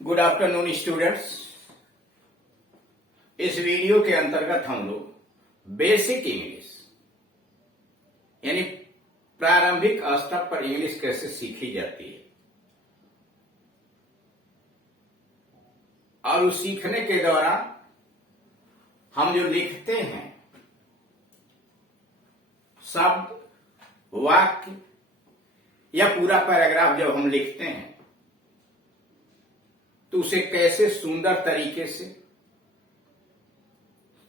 Good afternoon students. इस video के अंतर्गत हम लोग बेसिक इंग्लिश यानी प्रारंभिक स्तर पर इंग्लिश कैसे सीखी जाती है और उस सीखने के दौरान हम जो लिखते हैं शब्द, वाक्य या पूरा पैराग्राफ जब हम लिखते हैं तो उसे कैसे सुंदर तरीके से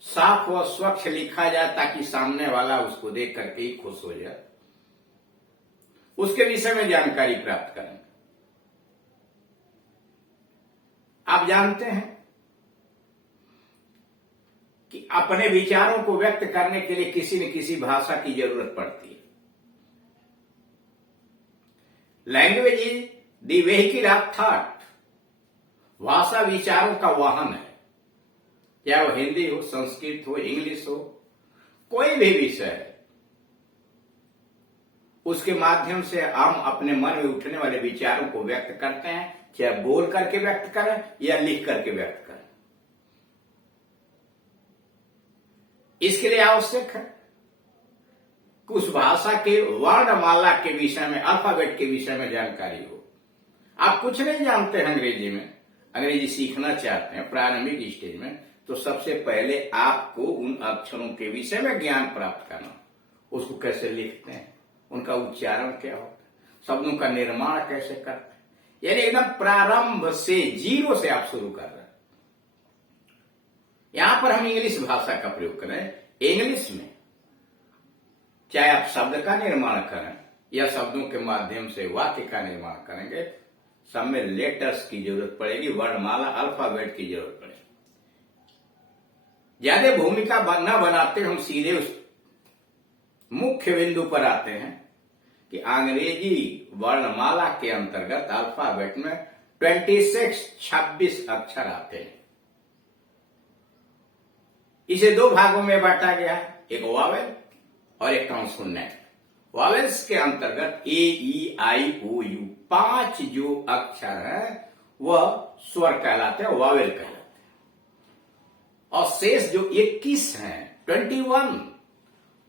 साफ व स्वच्छ लिखा जाए ताकि सामने वाला उसको देख करके ही खुश हो जाए, उसके विषय में जानकारी प्राप्त करें। आप जानते हैं कि अपने विचारों को व्यक्त करने के लिए किसी न किसी भाषा की जरूरत पड़ती है। Language is the vehicle of thought. भाषा विचारों का वाहन है, चाहे वो हिंदी हो, संस्कृत हो, इंग्लिश हो, कोई भी विषय है। उसके माध्यम से हम अपने मन में उठने वाले विचारों को व्यक्त करते हैं, चाहे बोल करके व्यक्त करें या लिख करके व्यक्त करें। इसके लिए आवश्यक है कि उस भाषा के वर्णमाला के विषय में, अल्फाबेट के विषय में जानकारी हो। आप कुछ नहीं जानते हैं अंग्रेजी में, अंग्रेजी सीखना चाहते हैं प्रारंभिक स्टेज में, तो सबसे पहले आपको उन अक्षरों के विषय में ज्ञान प्राप्त करना। उसको कैसे लिखते हैं, उनका उच्चारण क्या होता है, शब्दों का निर्माण कैसे करते हैं, यानी एकदम प्रारंभ से, जीरो से आप शुरू कर रहे हैं। यहां पर हम इंग्लिश भाषा का प्रयोग करें। इंग्लिश में चाहे आप शब्द का निर्माण करें या शब्दों के माध्यम से वाक्य का निर्माण करेंगे, सब में लेटर्स की जरूरत पड़ेगी, वर्णमाला, अल्फाबेट की जरूरत पड़ेगी। ज्यादा भूमिका न बनाते हम सीधे उस मुख्य बिंदु पर आते हैं कि अंग्रेजी वर्णमाला के अंतर्गत अल्फाबेट में 26 अक्षर आते हैं। इसे दो भागों में बांटा गया है, एक वावेल और एक कॉन्सोनेंट। वावेल्स के अंतर्गत ए, ई, आई, ओ, यू 5 जो अक्षर हैं वह स्वर कहलाते हैं, वावेल कहलाते हैं। और शेष जो 21 हैं, 21,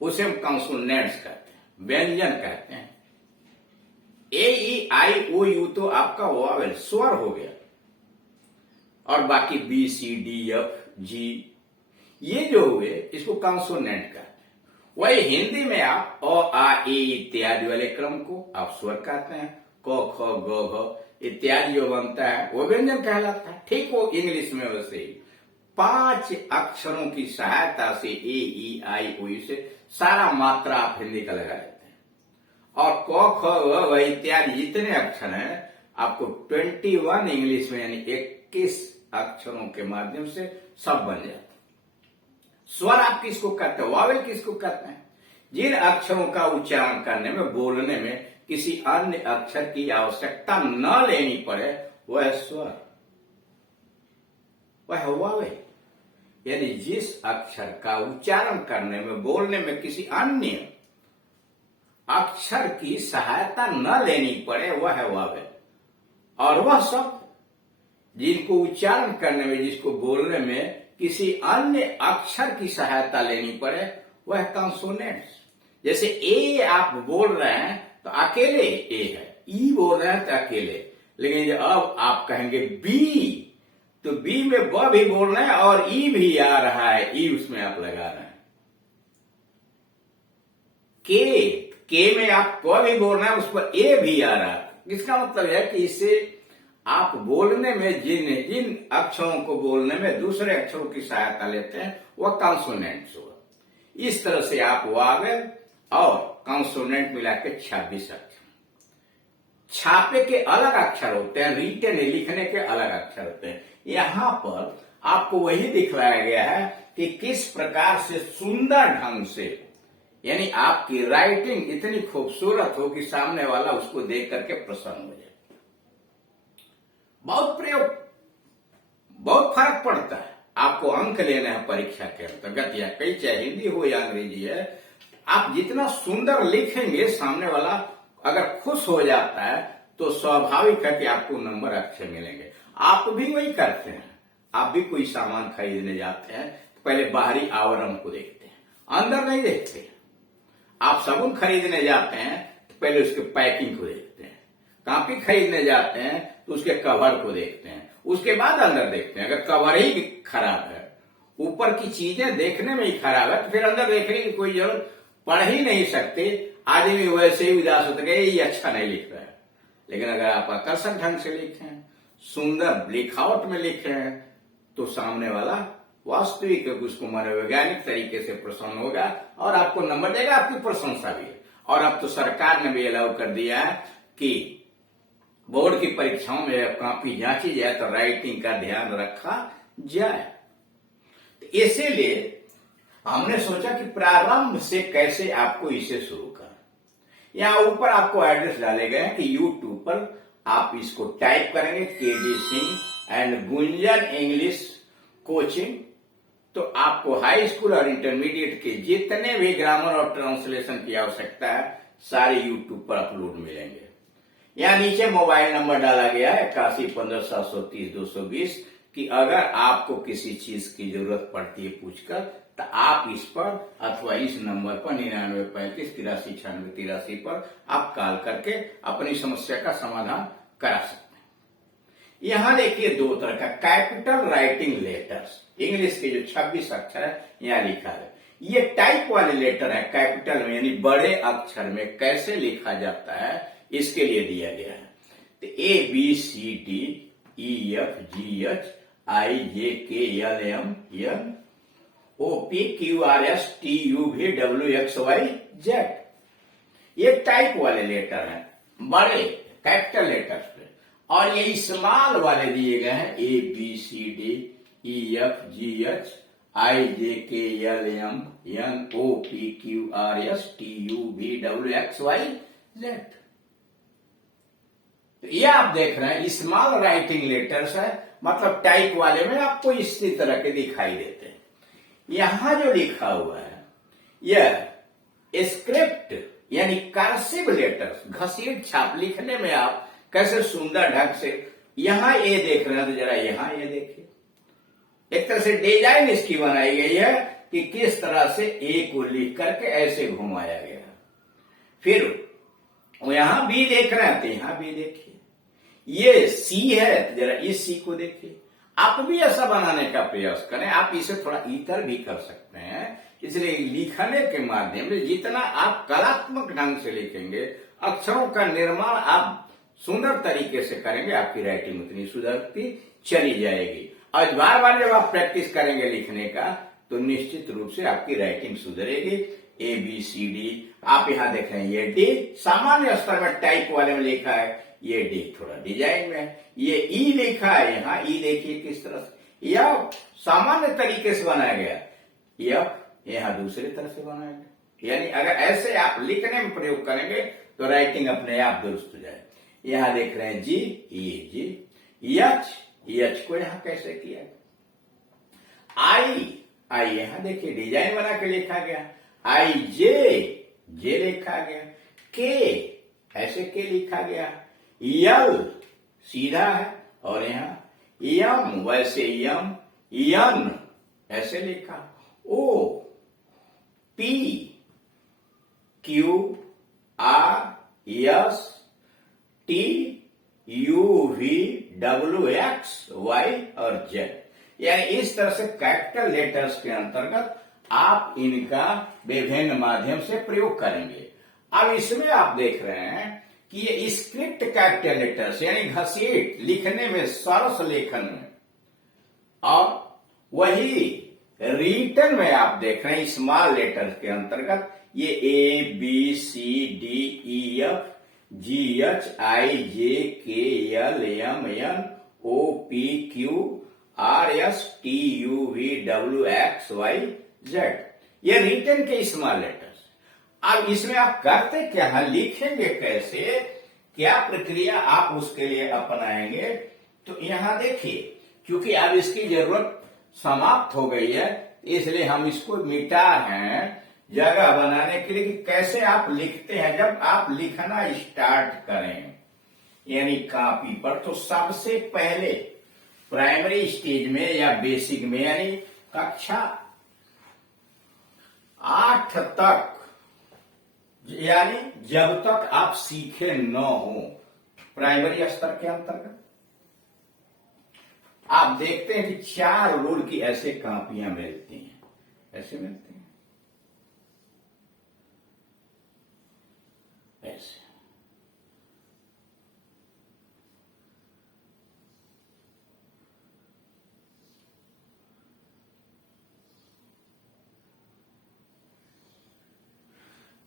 उसे हम कॉन्सोनेंट्स कहते हैं, व्यंजन कहते हैं। ए, ई, आई, ओ, यू तो आपका वावेल स्वर हो गया, और बाकी बी, सी, डी, एफ, जी ये जो हुए इसको कॉन्सोनेंट कहते हैं। वही हिंदी में आप अ, आ, ए इत्यादि वाले क्रम को आप स्वर कहते हैं। क, ख, ग, घ इत्यादि जो बनता है वो व्यंजन कहलाता है। ठीक वो इंग्लिश में वैसे ही 5 अक्षरों की सहायता से ए, ई, आई, ओ, यू से सारा मात्रा आप हिंदी का लगा लेते हैं। और क, ख, ग इत्यादि जितने अक्षर हैं आपको 21 इंग्लिश में यानी 21 अक्षरों के माध्यम से सब बन जाते हैं। स्वर आप किसको कहते हैं, वावेल किसको कहते हैं? जिन अक्षरों का उच्चारण करने में, बोलने में किसी अन्य अक्षर की आवश्यकता न लेनी पड़े वह स्वर, वह वावेल। यानी जिस अक्षर का उच्चारण करने में, बोलने में किसी अन्य अक्षर की सहायता न लेनी पड़े वह है वावेल। और वह शब्द जिनको उच्चारण करने में, जिसको बोलने में किसी अन्य अक्षर की सहायता लेनी पड़े वह कॉन्सोनेंट्स। जैसे ए आप बोल रहे हैं तो अकेले ए है, ई बोल रहे हैं तो अकेले। लेकिन जब अब आप कहेंगे बी तो बी में ब भी बोल रहे हैं और ई भी आ रहा है, ई उसमें आप लगा रहे हैं। के में आप क भी बोल रहे हैं, उस पर ए भी आ रहा है। इसका मतलब है कि इसे आप बोलने में जिन अक्षरों को बोलने में दूसरे अक्षरों की सहायता लेते हैं वह कॉन्सोनेंट्स होगा। इस तरह से आप वावेल और कॉन्सोनेंट मिला के 26 अक्षर। छापे के अलग अक्षर होते हैं, रिटन लिखने के अलग अक्षर होते हैं। यहां पर आपको वही दिखलाया गया है कि किस प्रकार से सुंदर ढंग से, यानी आपकी राइटिंग इतनी खूबसूरत हो कि सामने वाला उसको देख करके प्रसन्न हो जाए। बहुत फर्क पड़ता है। आपको अंक लेने हैं परीक्षा के अंतर्गत, या कई चाहे हिंदी हो या अंग्रेजी है, आप जितना सुंदर लिखेंगे सामने वाला अगर खुश हो जाता है तो स्वाभाविक है कि आपको नंबर अच्छे मिलेंगे। आप भी वही करते हैं। आप भी कोई सामान खरीदने जाते हैं तो पहले बाहरी आवरण को देखते हैं, अंदर नहीं देखते। आप साबुन खरीदने जाते हैं तो पहले उसके पैकिंग को देखते हैं, कॉपी खरीदने जाते हैं तो उसके कवर को देखते हैं, उसके बाद अंदर देखते हैं। अगर कवर ही खराब है, ऊपर की चीजें देखने में ही खराब है, तो फिर अंदर देखने की कोई जरूरत पड़ ही नहीं सकती। आदमी वैसे ही उदास होता है, ये अच्छा नहीं लिख रहा है। लेकिन अगर आप आकर्षक ढंग से लिखें, सुंदर लिखावट में लिखें, तो सामने वाला वास्तविक उसको मनोवैज्ञानिक तरीके से प्रसन्न होगा और आपको नंबर देगा, आपकी प्रशंसा भी है। और अब तो सरकार ने भी अलाउ कर दिया है कि बोर्ड की परीक्षाओं में कॉपी जांची जाए तो राइटिंग का ध्यान रखा जाए। तो इसीलिए हमने सोचा कि प्रारंभ से कैसे आपको इसे शुरू करें। यहां ऊपर आपको एड्रेस डाले गए हैं कि यूट्यूब पर आप इसको टाइप करेंगे KD Singh and Gunjan English coaching, तो आपको हाई स्कूल और इंटरमीडिएट के जितने भी ग्रामर और ट्रांसलेशन की आवश्यकता है सारे यूट्यूब पर अपलोड मिलेंगे। यहाँ नीचे मोबाइल नंबर डाला गया है 8115730220 कि अगर आपको किसी चीज की जरूरत पड़ती है पूछकर, तो आप इस पर अथवा इस नंबर पर 9935839683 पर आप कॉल करके अपनी समस्या का समाधान करा सकते हैं। यहां देखिए दो तरह का कैपिटल राइटिंग लेटर्स, इंग्लिश के जो 26 अक्षर है यहाँ लिखा है। ये टाइप वाले लेटर है, कैपिटल में यानी बड़े अक्षर में कैसे लिखा जाता है इसके लिए दिया गया है। तो ABCDEFGHIJKLMNOPQRSTUVWXYZ, ये टाइप वाले लेटर हैं, बड़े कैपिटल लेटर्स पे। और ये स्मॉल वाले दिए गए हैं ABCDEFGHIJKLMNOPQRSTUVWXYZ। तो ये आप देख रहे हैं स्मॉल राइटिंग लेटर्स है, मतलब टाइप वाले में आपको इसी तरह के दिखाई देते हैं। यहां जो लिखा हुआ है यह स्क्रिप्ट यानी कर्सिव लेटर्स, घसीट छाप लिखने में आप कैसे सुंदर ढंग से, यहां ये देख रहे हैं तो जरा यहां ये देखिए, एक तरह से डिजाइन इसकी बनाई गई है कि किस तरह से ए को लिख करके ऐसे घुमाया गया। फिर यहां बी देख रहे हैं तो यहां बी देखिए, ये सी है तो जरा इस सी को देखिए। आप भी ऐसा बनाने का प्रयास करें, आप इसे थोड़ा इतर भी कर सकते हैं। इसलिए लिखने के माध्यम से जितना आप कलात्मक ढंग से लिखेंगे, अक्षरों का निर्माण आप सुंदर तरीके से करेंगे, आपकी राइटिंग उतनी सुधरती चली जाएगी। और बार बार जब आप प्रैक्टिस करेंगे लिखने का तो निश्चित रूप से आपकी राइटिंग सुधरेगी। ABCD आप यहां देख रहे हैं, ये डी सामान्य स्तर में टाइप वाले में लिखा है, ये डी थोड़ा डिजाइन में, ये ई लिखा है यहाँ, ई देखिए किस तरह से, यह सामान्य तरीके से बनाया गया, यह यहाँ दूसरे तरह से बनाया गया। यानी अगर ऐसे आप लिखने में प्रयोग करेंगे तो राइटिंग अपने आप दुरुस्त हो जाए। यहां देख रहे हैं जी, ये जी, यच को यहां कैसे किया, आई यहां देखिए डिजाइन बना के लिखा गया, जे लिखा गया, के ऐसे के लिखा गया, यल सीधा है और यहां यम वैसे यम, यन ऐसे लिखा, O P Q R S T U V W X Y और जेड। यानी इस तरह से कैपिटल लेटर्स के अंतर्गत आप इनका विभिन्न माध्यम से प्रयोग करेंगे। अब इसमें आप देख रहे हैं कि ये स्क्रिप्ट कैपिटल लेटर्स यानी घसीट लिखने में, सरस लेखन में, और वही रिटन में आप देख रहे हैं स्मॉल लेटर्स के अंतर्गत ये ABCDEF GHIJKLMNOPQRSTUVWXYZ, ये रिटन के स्मॉल लेटर्स। अब इसमें आप करते क्या है, लिखेंगे कैसे, क्या प्रक्रिया आप उसके लिए अपनाएंगे, तो यहां देखिए, क्योंकि अब इसकी जरूरत समाप्त हो गई है इसलिए हम इसको मिटा हैं जगह बनाने के लिए कि कैसे आप लिखते हैं। जब आप लिखना स्टार्ट करें यानी कॉपी पर, तो सबसे पहले प्राइमरी स्टेज में या बेसिक में, यानी कक्षा 8 तक, यानी जब तक आप सीखे न हो, प्राइमरी स्तर के अंतर्गत आप देखते हैं कि 4 रोल की ऐसे कॉपियां मिलती हैं, ऐसे मिलती हैं, ऐसे।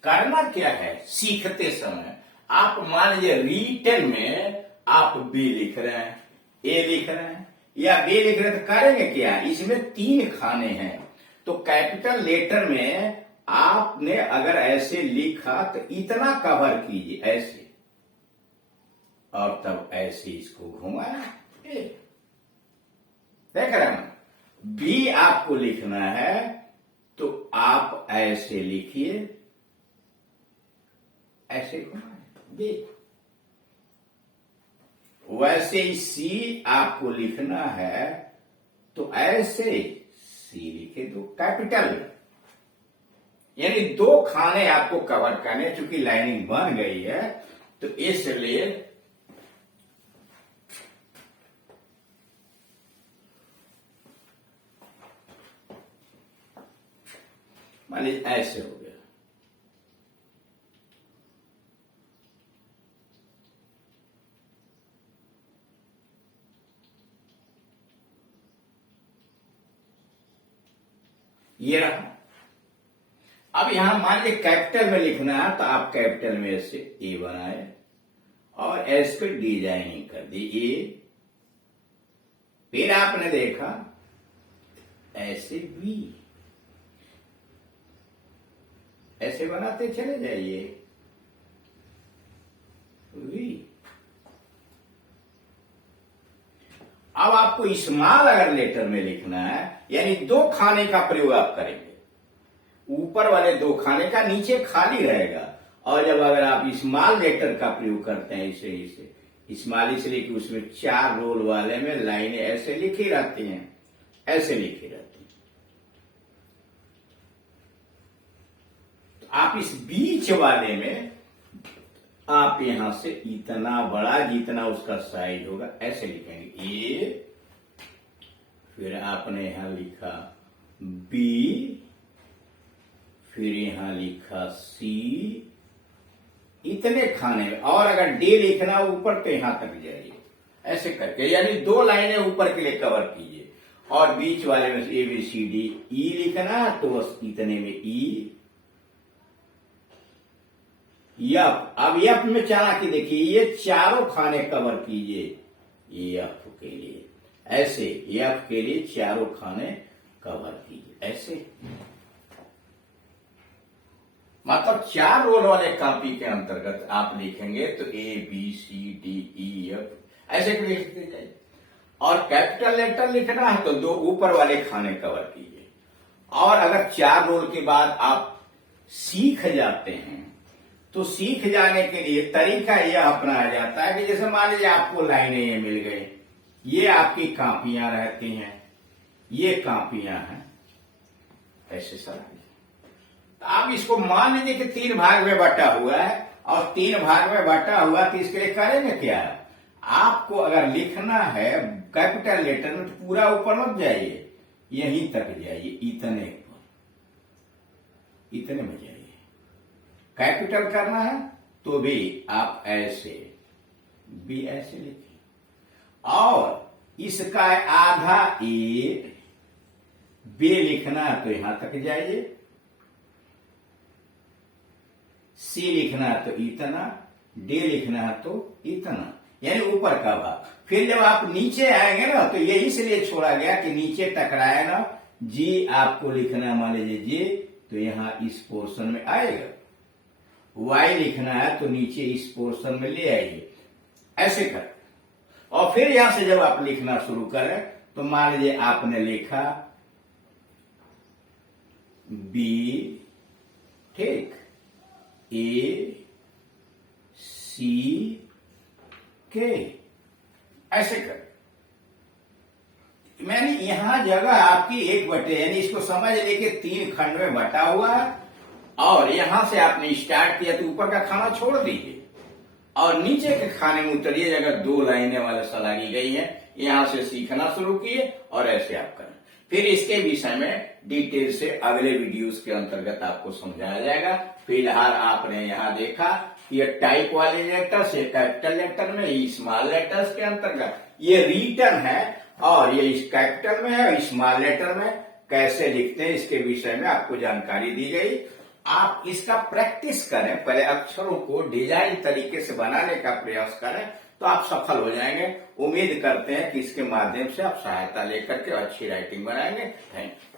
करना क्या है, सीखते समय आप मान लीजिए रिटन में आप बी लिख रहे हैं, ए लिख रहे हैं या बी लिख रहे हैं, तो करेंगे क्या, इसमें 3 खाने हैं, तो कैपिटल लेटर में आपने अगर ऐसे लिखा तो इतना कवर कीजिए ऐसे, और तब ऐसे इसको घुमाना, देख रहे हैं। बी आपको लिखना है तो आप ऐसे लिखिए, ऐसे घुमाए बी। वैसे ही सी आपको लिखना है तो ऐसे सी लिखे दो कैपिटल, यानी 2 खाने आपको कवर करने, चूंकि लाइनिंग बन गई है तो इसलिए मान लीजिए ऐसे हो गया, ये रहा। अब यहां मान लीजिए कैपिटल में लिखना है तो आप कैपिटल में ऐसे ए बनाए और एस पे डिजाइनिंग कर दी ए, फिर आपने देखा ऐसे बी, ऐसे बनाते चले जाइए वी। अब आपको स्मॉल अगर लेटर में लिखना है, यानी 2 खाने का प्रयोग आप करेंगे, ऊपर वाले 2 खाने का, नीचे खाली रहेगा। और जब अगर आप स्मॉल लेटर का प्रयोग करते हैं, इसे स्मॉल इसलिए कि उसमें 4 रोल वाले में लाइनें ऐसे लिखी रहती हैं, ऐसे लिखी रहती हैं, तो आप इस बीच वाले में आप यहां से इतना बड़ा जितना उसका साइज होगा ऐसे लिखेंगे ए, फिर आपने यहां लिखा बी, फिर यहां लिखा सी, इतने खाने में। और अगर डी लिखना ऊपर तो यहां तक जाइए ऐसे करके, यानी 2 लाइनें ऊपर के लिए कवर कीजिए, और बीच वाले में ए बी सी डी ई लिखना तो बस इतने में ई, यफ। अब यफ में चालाकी देखिए, ये 4 खाने कवर कीजिए यफ के लिए, ऐसे यफ के लिए 4 खाने कवर कीजिए ऐसे, मतलब 4 रोल वाले कॉपी के अंतर्गत आप लिखेंगे तो A B C D E F ऐसे लिखते जाइए। और कैपिटल लेटर लिखना है तो 2 ऊपर वाले खाने कवर कीजिए। और अगर 4 रोल के बाद आप सीख जाते हैं तो सीख जाने के लिए तरीका यह अपनाया जाता है कि जैसे मान लीजिए आपको लाइनें ये मिल गई, ये आपकी कॉपियां रहती हैं, ये कॉपियां हैं ऐसे सर। तो आप इसको मान लीजिए कि 3 भाग में बटा हुआ है, और 3 भाग में बटा हुआ तो इसके लिए करेंगे क्या, आपको अगर लिखना है कैपिटल लेटर में तो पूरा ऊपर मत जाइए, यहीं तक जाइए, इतने में जाइए। कैपिटल करना है तो भी आप ऐसे भी ऐसे लिखिए, और इसका आधा ए बी लिखना है तो यहां तक जाइए, सी लिखना है तो इतना, डी लिखना है तो इतना, यानी ऊपर का भाग। फिर जब आप नीचे आएंगे ना तो ये इसलिए छोड़ा गया कि नीचे टकराए ना, जी आपको लिखना है मान लीजिए जी, तो यहां इस पोर्शन में आएगा, वाई लिखना है तो नीचे इस पोर्शन में ले आइए ऐसे कर। और फिर यहां से जब आप लिखना शुरू करें तो मान लीजिए आपने लिखा बी, ठीक, ए सी के ऐसे कर, यहाँ जगह आपकी 1/, यानी इसको समझ लेके 3 खंड में बटा हुआ है। और यहां से आपने स्टार्ट किया तो ऊपर का खाना छोड़ दीजिए और नीचे के खाने में उतरिए। जगह 2 लाइनें वाले सलागी गई है, यहां से सीखना शुरू किए और ऐसे आप करें। फिर इसके विषय में डिटेल से अगले वीडियोस के अंतर्गत आपको समझाया जाएगा। फिलहाल आपने यहाँ देखा कि ये टाइप वाले लेटर्स, ये कैपिटल लेटर में, ये स्मॉल लेटर्स के अंतर्गत ये रिटर्न है और ये इस कैपिटल में है, स्मॉल लेटर में कैसे लिखते हैं इसके विषय में आपको जानकारी दी गई। आप इसका प्रैक्टिस करें, पहले अक्षरों को डिजाइन तरीके से बनाने का प्रयास करें तो आप सफल हो जाएंगे। उम्मीद करते हैं कि इसके माध्यम से आप सहायता लेकर के अच्छी राइटिंग बनाएंगे। Thank you.